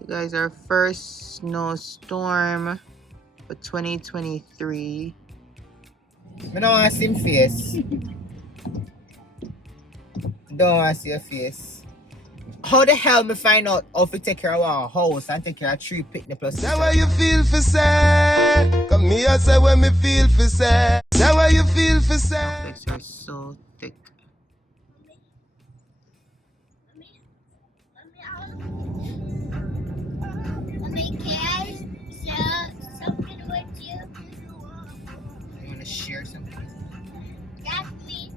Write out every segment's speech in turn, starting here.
You guys, our first snowstorm for 2023. I don't want to see him face. Don't want to see your face. How the hell me find out how to take care of our house and take care of 3 picnic plus? That's why you feel for sad. Come me and say when me feel for sad. That's why you feel for sad. These are so thick. Something with you. You want to share something? That's me.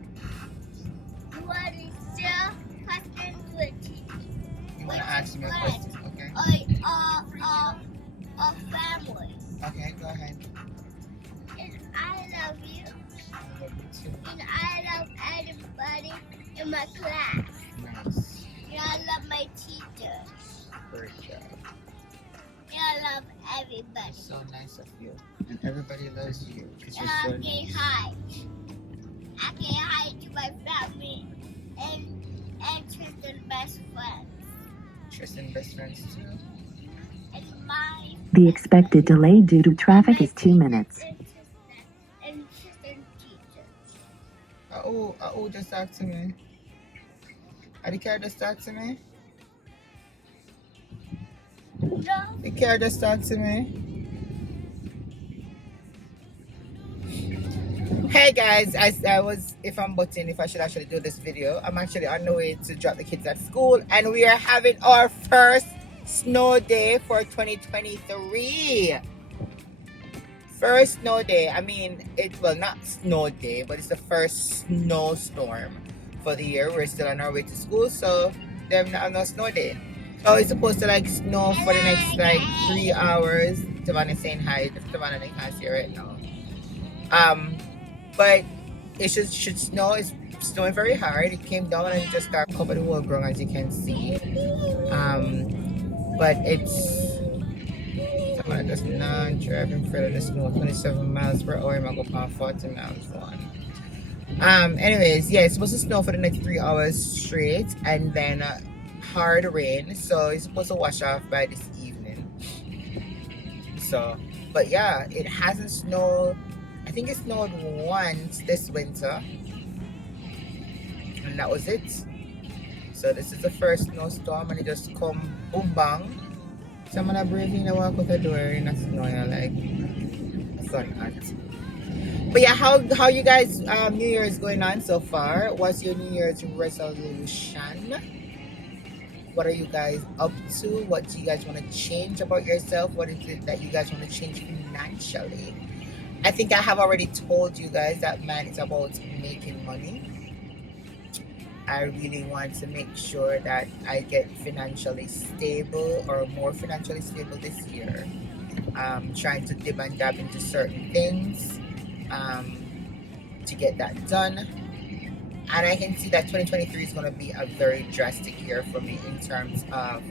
You want to share questions with you. You want to ask me a question? Okay. Or family. Okay, go ahead. And I love you. I love you too. And I love everybody in my class. Nice. And I love my teachers. Great job. And I love everybody. So nice of you. And everybody loves you. Because And you're I so say nice. hi. I say hi to my family and Tristan best friends. Tristan best friends too. And my The expected delay due to traffic is 2 minutes. And Tristan teachers. Oh, just talk to me. Are the car just talk to me? No. The car just talk to me. Hey guys, if I should actually do this video, I'm actually on the way to drop the kids at school and we are having our first snow day for 2023. First snow day. I mean, not snow day, but it's the first snowstorm for the year. We're still on our way to school, so there's no snow day. So it's supposed to like snow for the next like 3 hours. Savannah's saying hi. Savannah can't see right now. But it should snow. It's snowing very hard. It came down and it just started covering the whole ground, as you can see. But it's someone just not driving further the snow. 27 miles per hour. I'm gonna go on 40 miles on. Anyways, yeah, it's supposed to snow for the next 3 hours straight, and then hard rain. So it's supposed to wash off by this evening. So, but yeah, it hasn't snowed. I think it snowed once this winter, and that was it. So this is the first snowstorm, and it just come boom bang. So I'm gonna brave in the walk out the door in the snow, and like sun hot. But yeah, how you guys New Year is going on so far? What's your New Year's resolution? What are you guys up to? What do you guys want to change about yourself? What is it that you guys want to change financially? I think I have already told you guys that mine is about making money. I really want to make sure that I get financially stable or more financially stable this year. Trying to dip and dab into certain things to get that done. And I can see that 2023 is going to be a very drastic year for me in terms of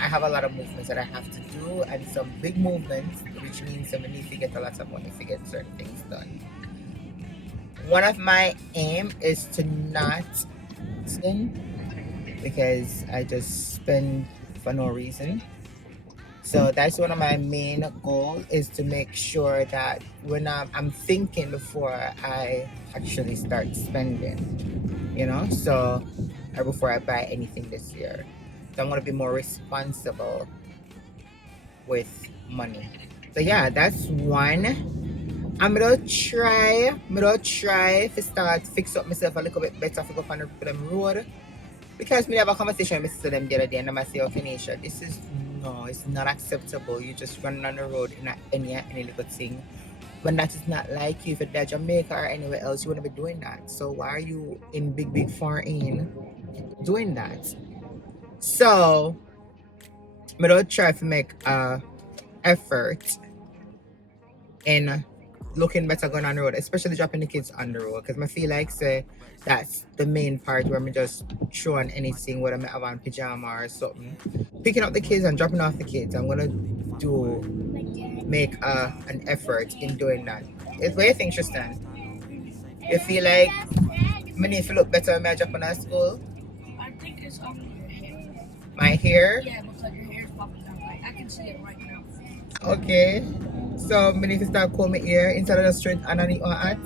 I have a lot of movements that I have to do, and some big movements, which means I need to get a lot of money to get certain things done. One of my aim is to not spend, because I just spend for no reason. So that's one of my main goals, is to make sure that when I'm thinking before I actually start spending, so or before I buy anything this year. So I'm gonna be more responsible with money. So yeah, that's one. I'm gonna try to start fix up myself a little bit better to go on the road. Because we have a conversation with them the other day, and I say, okay, Keneisha, it's not acceptable. You just run on the road in any little thing. When that is not like you. If it's Jamaica or anywhere else, you wouldn't be doing that. So why are you in big foreign doing that? So I'm gonna try to make effort in looking better going on the road, especially dropping the kids on the road, because I feel like that's the main part where I'm just throwing anything, whether I have on pajama or something, picking up the kids and dropping off the kids. I'm gonna make an effort in doing that. What do you think, Tristan? You feel like I need to look better when I drop on at school? I think it's your hair. My hair? Yeah, because your hair is Okay. So, I need to start comb my ear instead of just straight underneath my hat.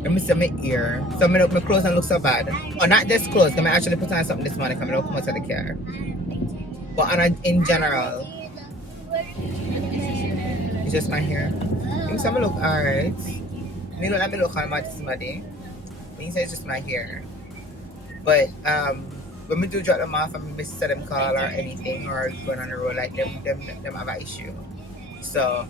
Let me see my ear. So, my clothes don't look so bad. Or not this clothes, because I actually put on something this morning because I don't come out of the car. But in general, it's just my hair. I think some look alright. Me look like me look calm to somebody. I think it's just my hair. But when we do drop them off and we set them call or anything or going on the road, like them have an issue. So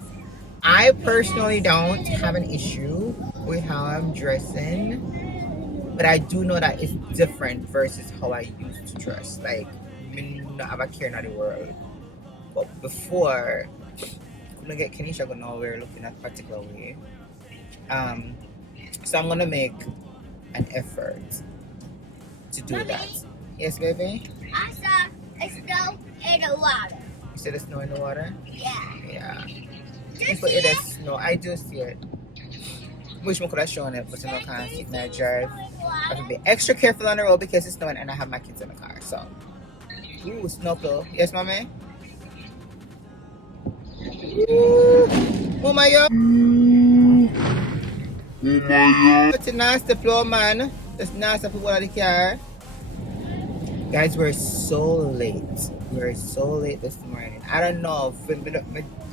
I personally don't have an issue with how I'm dressing, but I do know that it's different versus how I used to dress. Like, me not have a care in the world. But before, couldn't get Keneisha go nowhere looking at a particular way. So I'm gonna make an effort to do that. Yes, baby? I saw a snow in the water. You see the snow in the water? Yeah. Yeah. Just People see eat the it? snow. I do see it. Wish we could have shown it, but you know, can't sit in a drive. I have to be extra careful on the road because it's snowing and I have my kids in the car. So, ooh, snow blow. Yes, mommy? Ooh. Oh my god. It's a nasty floor, man. It's nasty people out of the car. Guys, we're so late. We're so late this morning. I don't know.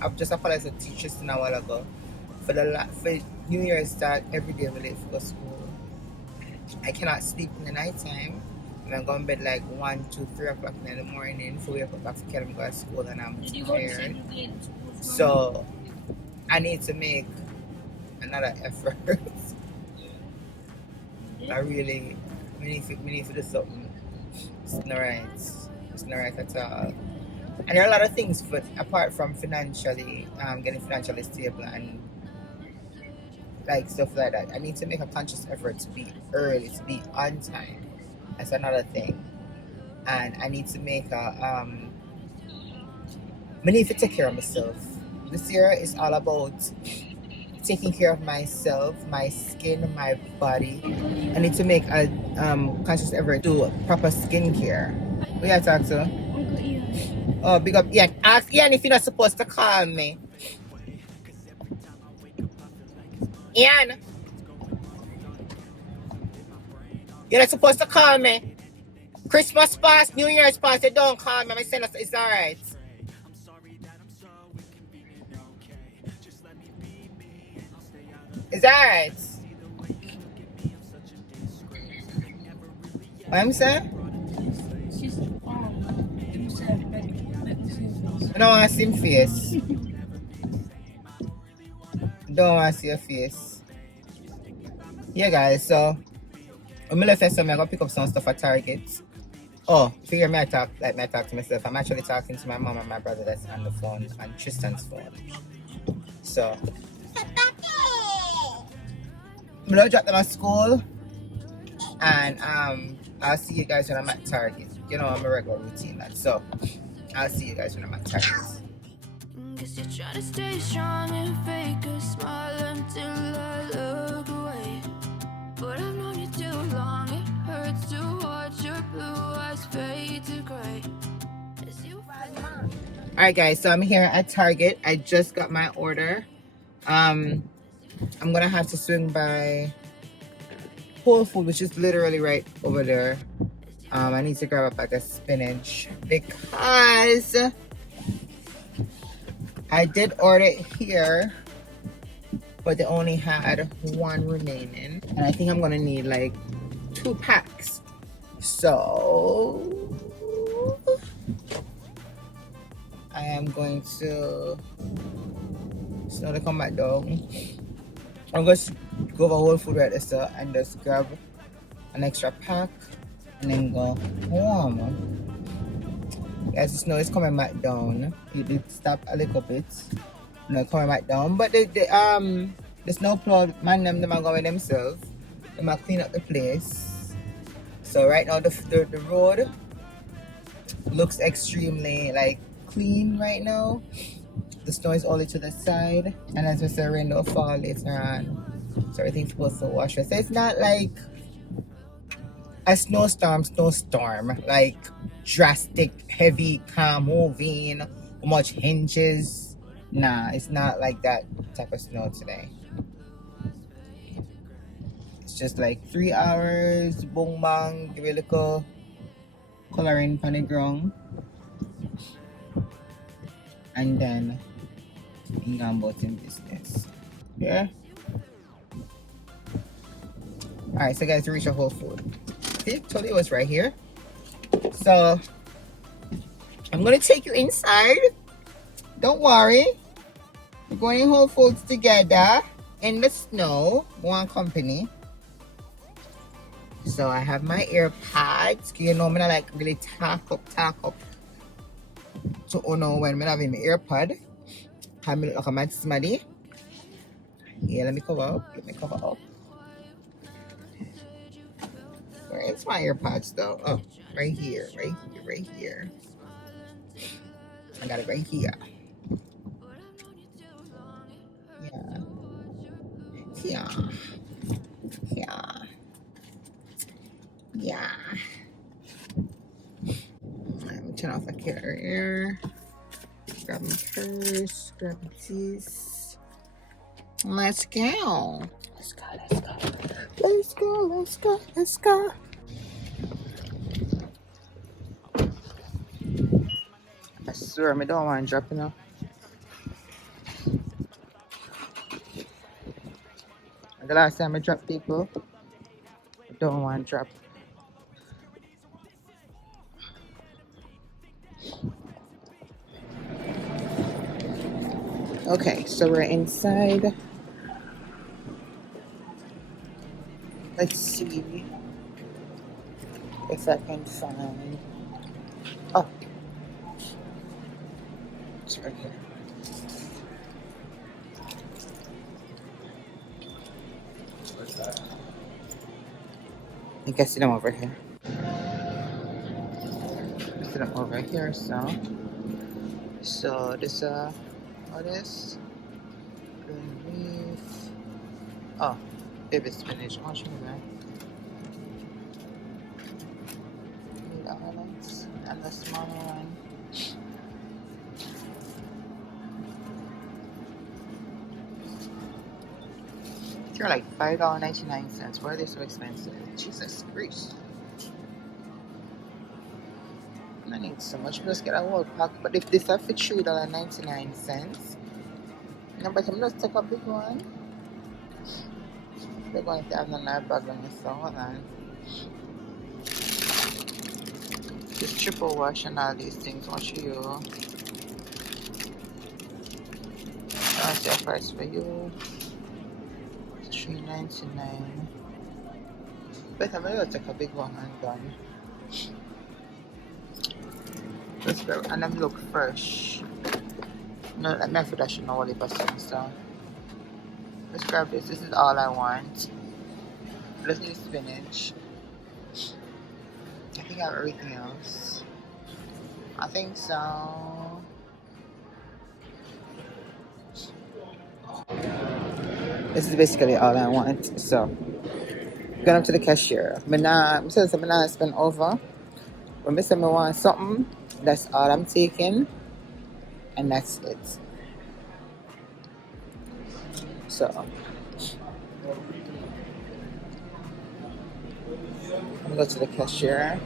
I've just apologized to teachers a while ago. For New Year's start, every day we're late for school. I cannot sleep in the nighttime. I'm going to bed like 1, 2, 3 o'clock in the morning for wake up after Kelly go to school and I'm tired. So I need to make another effort. We need to do something. It's not right. It's not right at all. And there are a lot of things, but apart from financially, getting financially stable and like stuff like that, I need to make a conscious effort to be early, to be on time. That's another thing. And I need to make I need to take care of myself. This year is all about taking care of myself, my skin, my body. I need to make a conscious effort to do proper skincare. Who you talk to? Oh, big up Ian. Ask Ian if you're not supposed to call me. Ian, you're not supposed to call me. Christmas past, New Year's past, you don't call me. I'm saying it's alright. It's alright. What I'm saying? I don't want to see him face. Don't want to see your face. Yeah, guys, so when I left yesterday, I'm going to pick up some stuff at Target. Oh, figure me I talk to myself. I'm actually talking to my mom and my brother that's on the phone, on Tristan's phone. So I'm gonna drop them at school and I'll see you guys when I'm at Target. You know, I'm a regular routine, that. So I'll see you guys when I'm at Target. Guess you're trying to stay strong and fake a smile until I look away. But I've known you too long, it hurts to watch your blue eyes fade to gray. Alright guys, so I'm here at Target. I just got my order. I'm gonna have to swing by Whole Foods, which is literally right over there. I need to grab a pack of spinach because I did order it here, but they only had one remaining, and I think I'm gonna need like 2 packs. So I am going to slowly come back down. I'm going to go over Whole Foods right there and just grab an extra pack and then go home. Guys, the snow is coming back down. It did stop a little bit. Now coming back down, but the snow plow man them are going themselves. They might clean up the place. So right now the road looks extremely like clean right now. The snow is only to the side, and as we say, rain will fall later on, so everything's supposed to wash it. So it's not like a snowstorm, like drastic, heavy car moving, much hinges. Nah, it's not like that type of snow today. It's just like 3 hours, boom bang, give it a little coloring on the ground, and then being on about in business. Yeah. Alright, so guys, we reach a Whole Food. See, told you it was right here. So I'm gonna take you inside. Don't worry. We're going in Whole Foods together in the snow. One company. So I have my AirPods. You know, I'm gonna like really talk up. So know when I'm having my AirPod. Have me look at my somebody. Yeah, let me cover up. Where is my AirPods though? Oh, right here. I got it right here. Yeah. Let me turn off the carrier. Grab my purse. Grab this. Let's go. Let's go. I swear, I don't want to drop, you know. The last time I dropped people, I don't want to drop. Okay, so we're inside. Let's see if I can find. Oh, it's right here. I guess I'm over here. I'm over here, so this what is green leaf? Oh, baby spinach. I'll show you that. Need almonds and the smaller one. They're like $5.99. Why are they so expensive? Jesus Christ. I need so much. Just get a whole pack. But if this are for $3.99, no, but I'm just take a big one. They're going to have another bag on this, so hold on. Just triple wash and all these things. I'll show you. That's the price for you. $3.99. But I'm gonna take a big one and done. Let's go. And them look fresh. No, let me feel that should know what it was. So let's grab this. This is all I want. Let's need spinach. I think I have everything else. I think so. This is basically all I want. So going up to the cashier. I'm spend over. When I say I want something, that's all I'm taking. And that's it. So I'm gonna go to the cashier.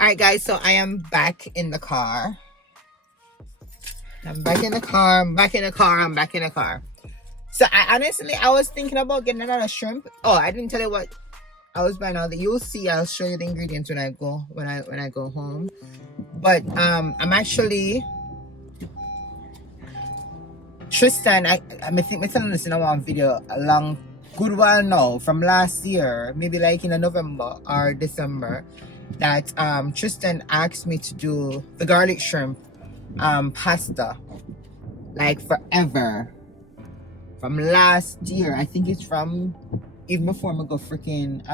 Alright guys, so I am back in the car. I'm back in the car. So I was thinking about getting another shrimp. Oh, I didn't tell you what I was buying all the. You'll see. I'll show you the ingredients when I go home. But I'm actually Tristan. I think I telling this in one video a long good while now from last year, maybe like in November or December, that Tristan asked me to do the garlic shrimp pasta like forever. From last year, I think it's from even before I go freaking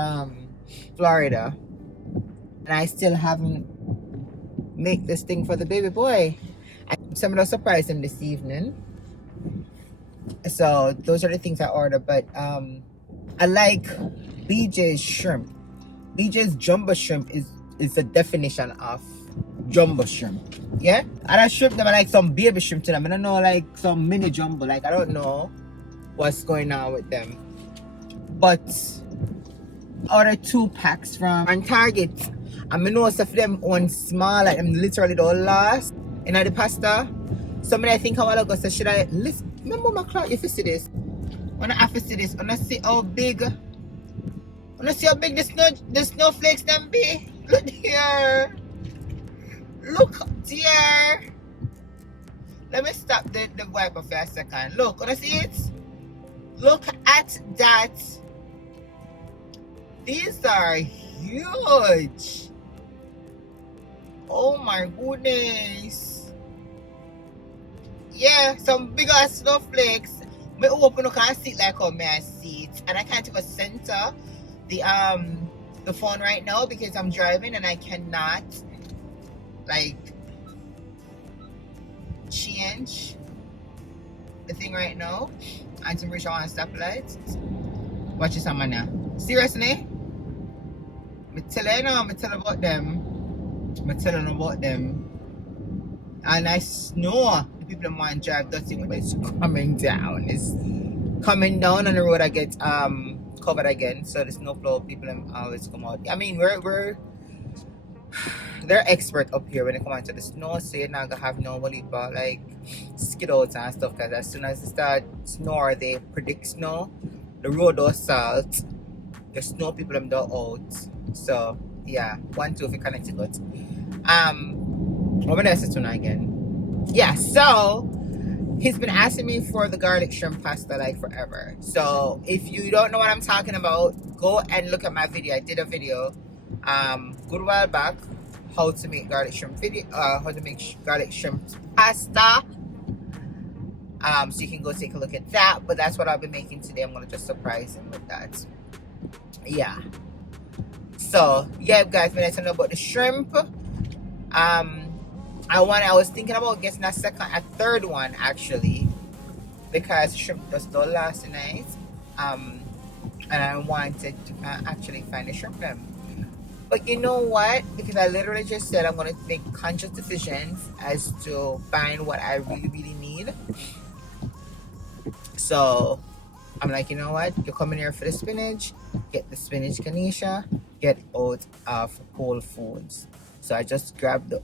Florida, and I still haven't make this thing for the baby boy. I'm gonna surprise him this evening. So those are the things I ordered. But I like BJ's shrimp. DJ's jumbo shrimp is the definition of jumbo shrimp. Yeah? And I shrimp them are like some baby shrimp to them. I don't know, like some mini jumbo. Like I don't know what's going on with them. But ordered 2 packs from on Target. And I know some of them one small, like them literally the last in the pasta. Somebody I think a while ago said, should I list? Remember my clock, if you see this? When I have to see this, when I see how big, when I see how big the snowflakes them be. Look here. Look there. Let me stop the wiper for a second. Look, wanna see it? Look at that. These are huge. Oh my goodness. Yeah, some big ass snowflakes. Me open up and see like how may I see it. And I can't even center the phone right now because I'm driving and I cannot like change the thing right now. And to reach on stoplight. Watch this on now. Seriously? Me tell you now, me tell about them. Me telling about them. And I know the people that want to drive dirty when it's coming down. It's coming down on the road I get covered again. So the snowplow people always come out. I mean they're expert up here when it comes to the snow, so you're not gonna have no but like skid outs and stuff, because as soon as it start snow or they predict snow, the road does salt, the snow people them do out. So yeah, 1, 2 if you connect it. What else is tonight again? Yeah, so he's been asking me for the garlic shrimp pasta like forever. So if you don't know what I'm talking about, go and look at my video. I did a video good while back, how to make garlic shrimp garlic shrimp pasta. So you can go take a look at that. But that's what I'll be making today. I'm gonna just surprise him with that. Yeah. So yeah, guys, when I tell you about the shrimp, I was thinking about getting a third one actually, because shrimp just don't last the night. And I wanted to actually find a shrimp them. But you know what? Because I literally just said I'm gonna make conscious decisions as to find what I really, really need. So I'm like, you know what? You're coming here for the spinach. Get the spinach, Keneisha. Get out of Whole Foods. So I just grabbed the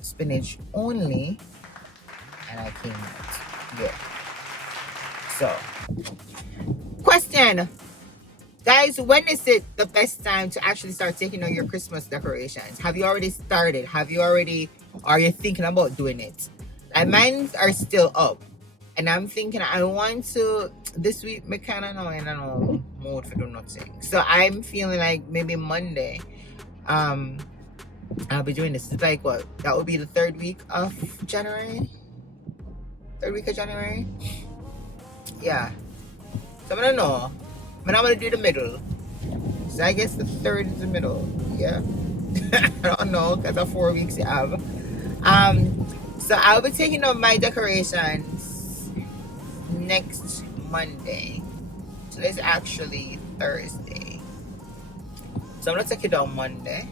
spinach only, and I came out. Yeah. So, question. Guys, when is it the best time to actually start taking on your Christmas decorations? Have you already started? Are you thinking about doing it? And mine are still up. And I'm thinking I want to, this week, I kind of know in a mode for do nothing. So I'm feeling like maybe Monday, I'll be doing this. It's like what? That would be the 3rd week of January? 3rd week of January? Yeah. So I don't know. I'm going to do the middle. So I guess the 3rd is the middle. Yeah. I don't know, because of 4 weeks you have. So I'll be taking up my decorations next Monday. So it's actually Thursday. So I'm going to take it on Monday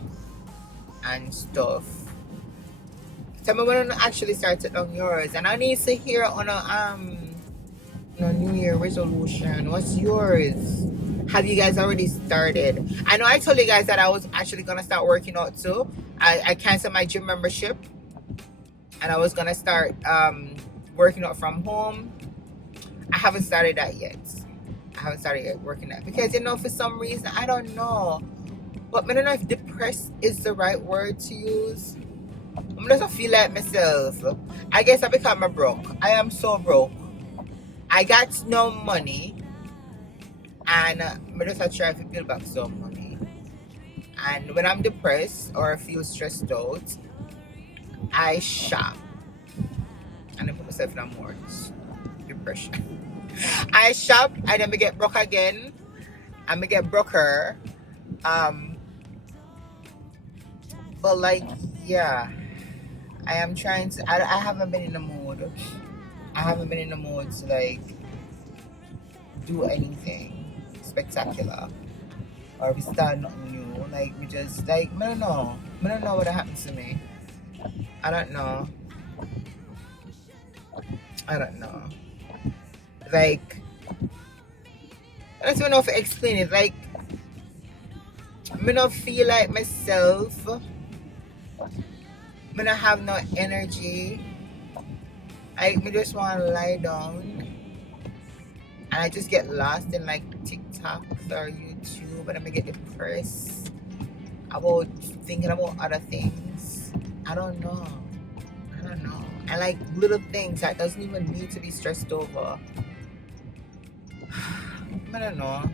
and stuff. Tell me when I actually started on yours. And I need to hear on a New Year resolution. What's yours? Have you guys already started? I know I told you guys that I was actually gonna start working out too. I canceled my gym membership, and I was gonna start working out from home. I haven't started that yet. I haven't started yet working out because for some reason I don't know. But I don't know if depressed is the right word to use. I just feel like myself. I guess I become broke. I am so broke. I got no money, and I just try to build back some money. And when I'm depressed or feel stressed out, I shop, and I put myself in a more depression. I shop, and then I get broke again, and I get broker. But like, yeah, I am trying to. I haven't been in the mood. I haven't been in the mood to like do anything spectacular or we start nothing new. Like me just like I don't know. I don't know what happened to me. I don't know. I don't know. Like I don't even know if I explain it. Like I don't feel like myself. I don't have no energy. I just want to lie down. And I just get lost in like TikTok or YouTube, and I get depressed about thinking about other things. I don't know. And like little things that doesn't even need to be stressed over. I don't know.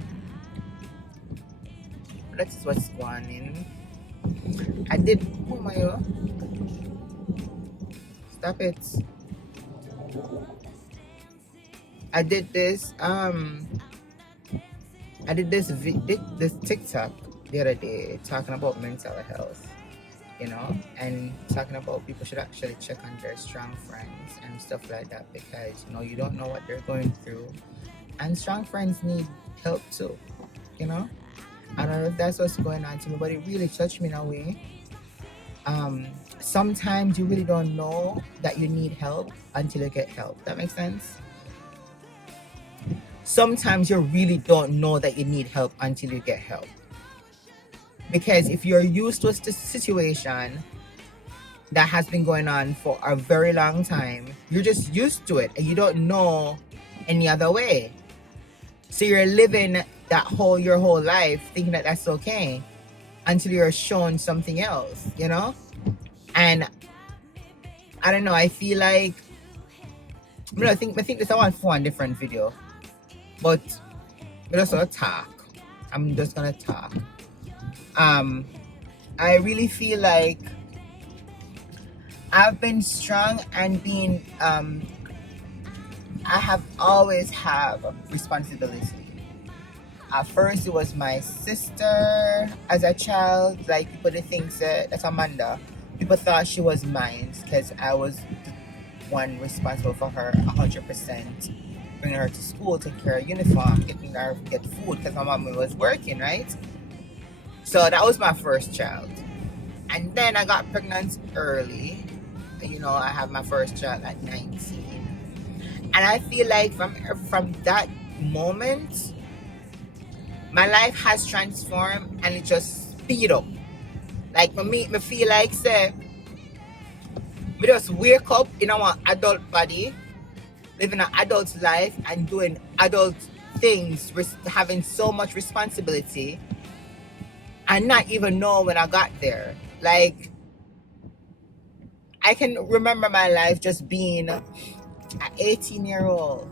That's what's going on. I did. Oh my god! Stop it! I did this. I did this TikTok the other day talking about mental health, you know, and talking about people should actually check on their strong friends and stuff like that, because you know you don't know what they're going through, and strong friends need help too, you know. I don't know if that's what's going on to me, but it really touched me in a way. Sometimes you really don't know that you need help until you get help. That makes sense? Sometimes you really don't know that you need help until you get help. Because if you're used to a situation that has been going on for a very long time, you're just used to it and you don't know any other way. So you're living your whole life thinking that that's okay until you're shown something else, you know? And I don't know, I feel like I think this I want for one different video. But I'm just gonna talk. I really feel like I've been strong and being I have always have responsibility. At first it was my sister as a child, like people think that's Amanda. People thought she was mine because I was the one responsible for her 100%. Bringing her to school, taking care of uniform, getting her get food because my mom was working, right? So that was my first child. And then I got pregnant early. You know, I have my first child at 19. And I feel like from that moment, my life has transformed and it just speed up. Like me feel like say, we just wake up in our adult body, living an adult life and doing adult things, having so much responsibility, and not even know when I got there. Like, I can remember my life just being an 18-year-old,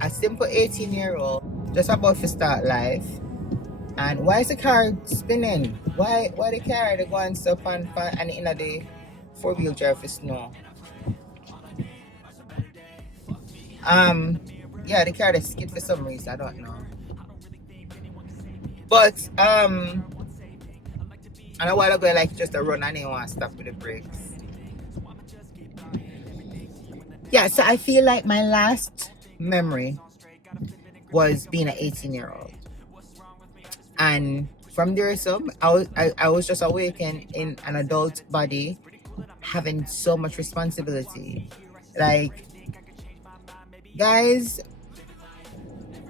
a simple 18-year-old, just about to start life. And why is the car spinning? Why the car they going stop and in the 4-wheel drive for snow? Yeah, the car they skid for some reason, I don't know. But and a while ago, like just a run and they want to stop with the brakes. Yeah, so I feel like my last memory was being an 18-year-old. And from there, I was just awakened in an adult body, having so much responsibility. Like, guys,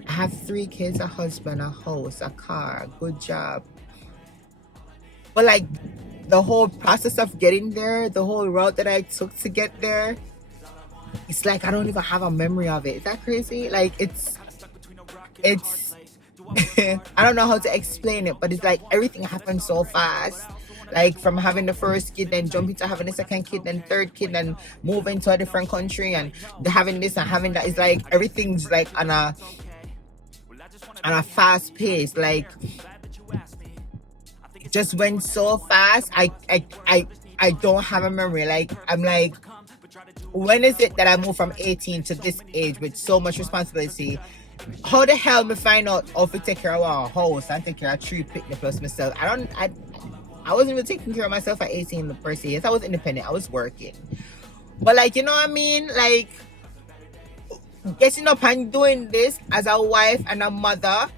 I have 3 kids, a husband, a house, a car, a good job. But like the whole process of getting there, the whole route that I took to get there, it's like I don't even have a memory of it. Is that crazy? Like it's I don't know how to explain it, but it's like everything happened so fast. Like from having the first kid, then jumping to having the second kid, then third kid, then moving to a different country and having this and having that. It's like everything's like on a fast pace. Like just went so fast. I don't have a memory. Like I'm like, when is it that I moved from 18 to this age with so much responsibility? How the hell me find out how to take care of our house and take care of 3 picnic plus myself? I wasn't even taking care of myself at 18 per se. Yes, I was independent. I was working. But like, you know what I mean? Like getting up and doing this as a wife and a mother.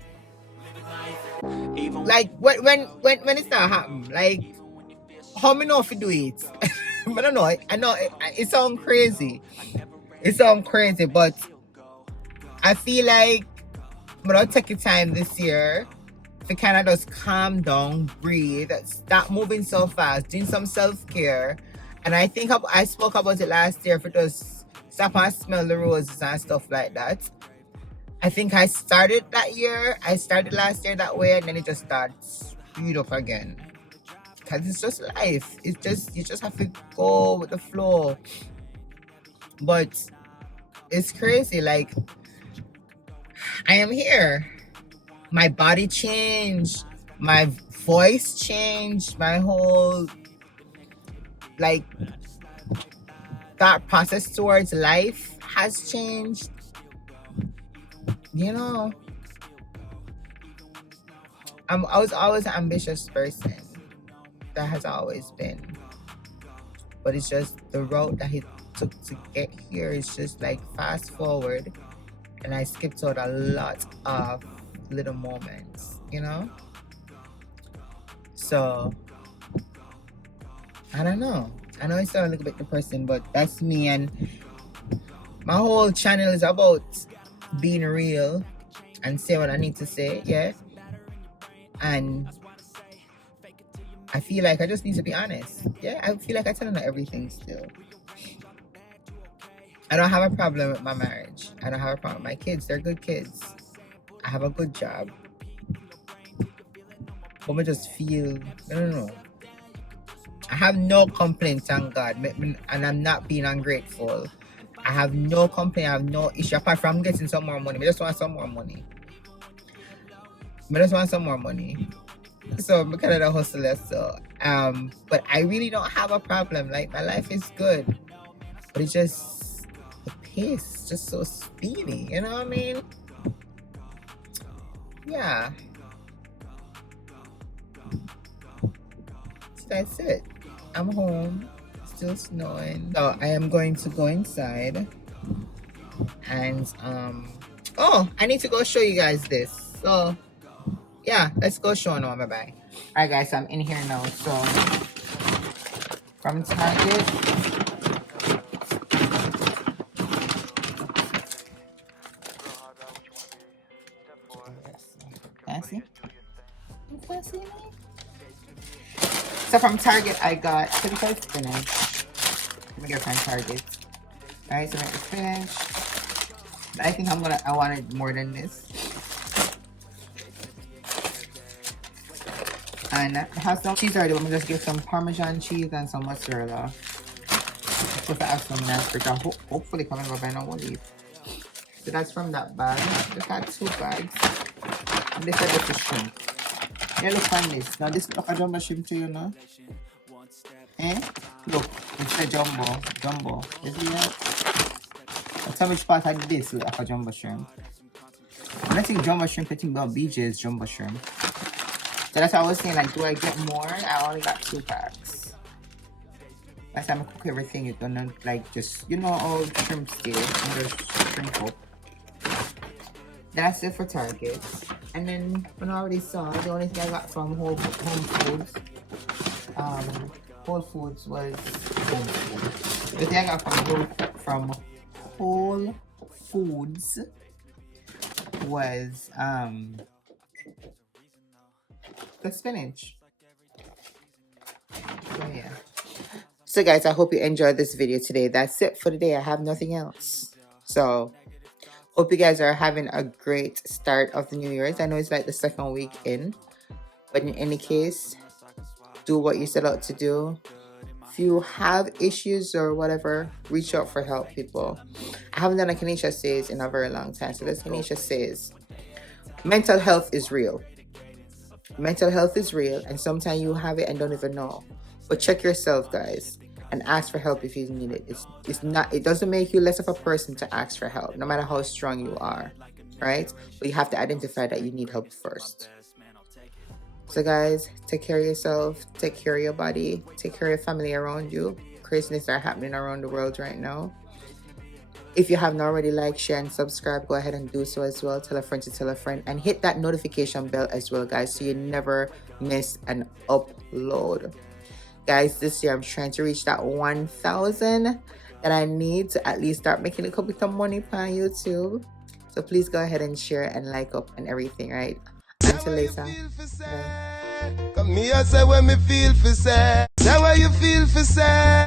Like when it start happen, like how me know if you do it? I don't know. I know it sounds crazy. It sounds crazy, but I feel like I'm gonna take your time this year to kind of just calm down, breathe, stop moving so fast, doing some self-care. And I think I spoke about it last year, for just stop and smell the roses and stuff like that. I think I started last year that way, and then it just starts speed up again. Because it's just life. It's just, you just have to go with the flow. But it's crazy. Like, I am here. My body changed. My voice changed. My whole, like, thought process towards life has changed. You know, I was always an ambitious person. That has always been. But it's just the road that he took to get here is just like fast forward. And I skipped out a lot of little moments, you know? So, I don't know. I know I sound a little bit depressing, but that's me. And my whole channel is about being real and say what I need to say, yeah? And I feel like I just need to be honest. Yeah, I feel like I tell them everything still. I don't have a problem with my marriage. I don't have a problem with my kids. They're good kids. I have a good job. But I just feel, I don't know. I have no complaint, thank God. And I'm not being ungrateful. I have no complaint. I have no issue. Apart from getting some more money. I just want some more money. So I'm kind of the hustler. So, but I really don't have a problem. Like, my life is good. But it's just, the pace is just so speedy. You know what I mean? Yeah. So that's it. I'm home. Still snowing. So I am going to go inside. And, oh, I need to go show you guys this. So, yeah, let's go show now. Bye-bye. Alright, guys, I'm in here now. So, from Target. Fancy? Fancy? So from Target, I got 35 spinach. I'm gonna get from Target. Alright, so I make the spinach. I think I wanted more than this. And it has some cheese already. Let me just get some Parmesan cheese and some mozzarella. Supposed to have some in that fridge. Hopefully coming up by now we'll leave. So that's from that bag. Just had 2 bags. And this is just a shrimp. Yeah, look on this. Now this look like a jumbo shrimp to you now. Eh? Look, it's a jumbo. You see that? That's how much part of this look like a jumbo shrimp. When I think jumbo shrimp, I think about BJ's jumbo shrimp. So that's what I was saying, like, do I get more? I only got 2 packs. Last time I cook everything, it's gonna, like, just, you know, all shrimp stay and just shrimp up. That's it for Target. And then, when I already saw, the only thing I got from Whole Foods, Whole Foods was Home Foods. The thing I got from Whole Foods was, the spinach. So yeah. So guys, I hope you enjoyed this video today. That's it for today. I have nothing else. So hope you guys are having a great start of the New Year's. I know it's like the 2nd week in, but in any case, do what you set out to do. If you have issues or whatever, reach out for help, people. I haven't done a KeneishaSays in a very long time, so that's KeneishaSays. Mental health is real. Mental health is real, and sometimes you have it and don't even know. But check yourself, guys, and ask for help if you need it. It doesn't make you less of a person to ask for help, no matter how strong you are, right? But you have to identify that you need help first. So guys, take care of yourself, take care of your body, take care of your family around you. Craziness are happening around the world right now. If you haven't already liked, share, and subscribe, go ahead and do so as well. Tell a friend to tell a friend, and hit that notification bell as well, guys, so you never miss an upload. Guys, this year I'm trying to reach that 1,000 that I need to at least start making a couple of money on YouTube. So please go ahead and share and like up and everything, right? Until later. Bye. Come here, say when me feel for say. Say what you feel for say.